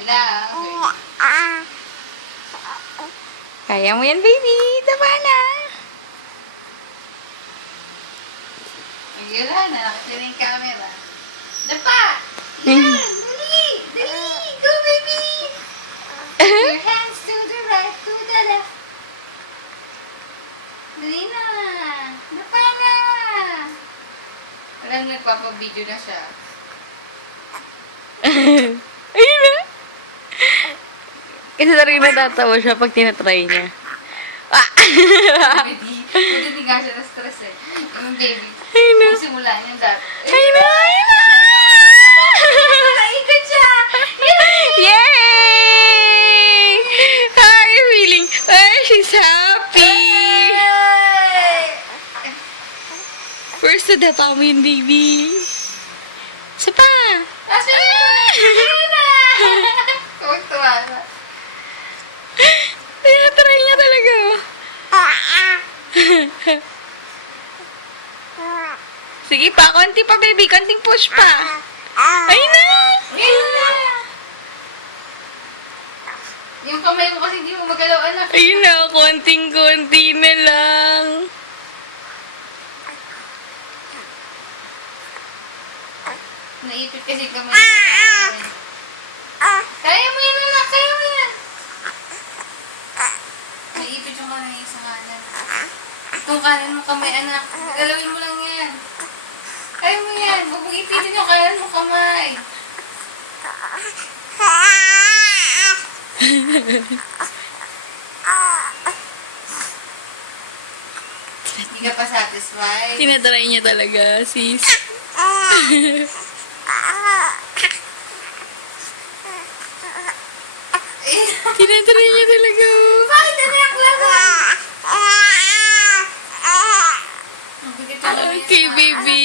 Hala, okay. Kaya mo yan, baby. Tama na. Ayun na, nakita na yung camera. Dapa! Yan! Dali! Dali! Go, baby! Your hands to the right, to the left. Dali na! Dapa na! Parang nagpapabideo na siya. Ayun na. Kasi talagang natatawa siya pag tinatry niya. Hindi nga siya na-stress eh. Yung baby. Ayun na. Simula niya dati. Ayun na. Ayun na. Ikot siya! Yay! How are you feeling? Oh, she's happy. Where's the dopamine, baby? Isa pa. Asa na! Tuwag-tuwa na. Tinatry niya talaga. Sige pa, konti pa, baby. Konting push pa. Ayun na. Ayun na! Yung kamay mo kasi hindi mo magalaw, anak. Ayun na, konting-konti na lang. Naipit kasi kamay mo. Kaya mo yan, anak. Kaya mo yan. Naipit yung kamay sa kanan. Itong kanan mo kamay, anak. Galawin mo lang yan. Kaya mo yan. Huwag mong ipitin yung kanan mo kamay. Hindi ka pa satisfied? Tinatry niya talaga, sis. Tinatry niya talaga. Bakit anak lang? Ang bigat yung kamay Okay, niya. baby.